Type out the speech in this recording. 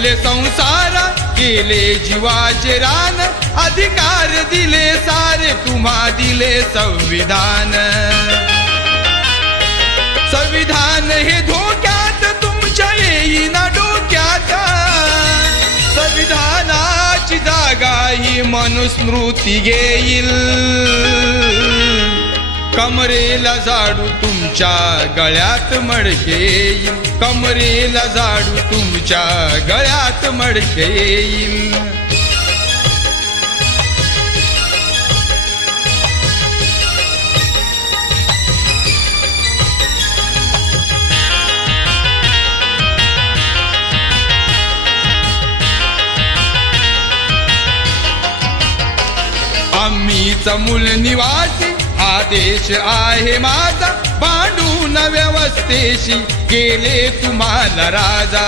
पाडले संसार केले जीवाचे रान अधिकार दिले सारे तुम्हा दिले संविधान संविधान हे धोक्यात तुमच्या येईना डोक्यात संविधानाची जागा ही मनुस्मृती घेईल कमरेला झाडू तुमच्या गळ्यात मडके येईल कमरेला झाडू तुमच्या गळ्यात मडके येईल आम्हीच मूल निवासी हा देश आहे माझा भांडून व्यवस्थेशी केले तुम्हाला राजा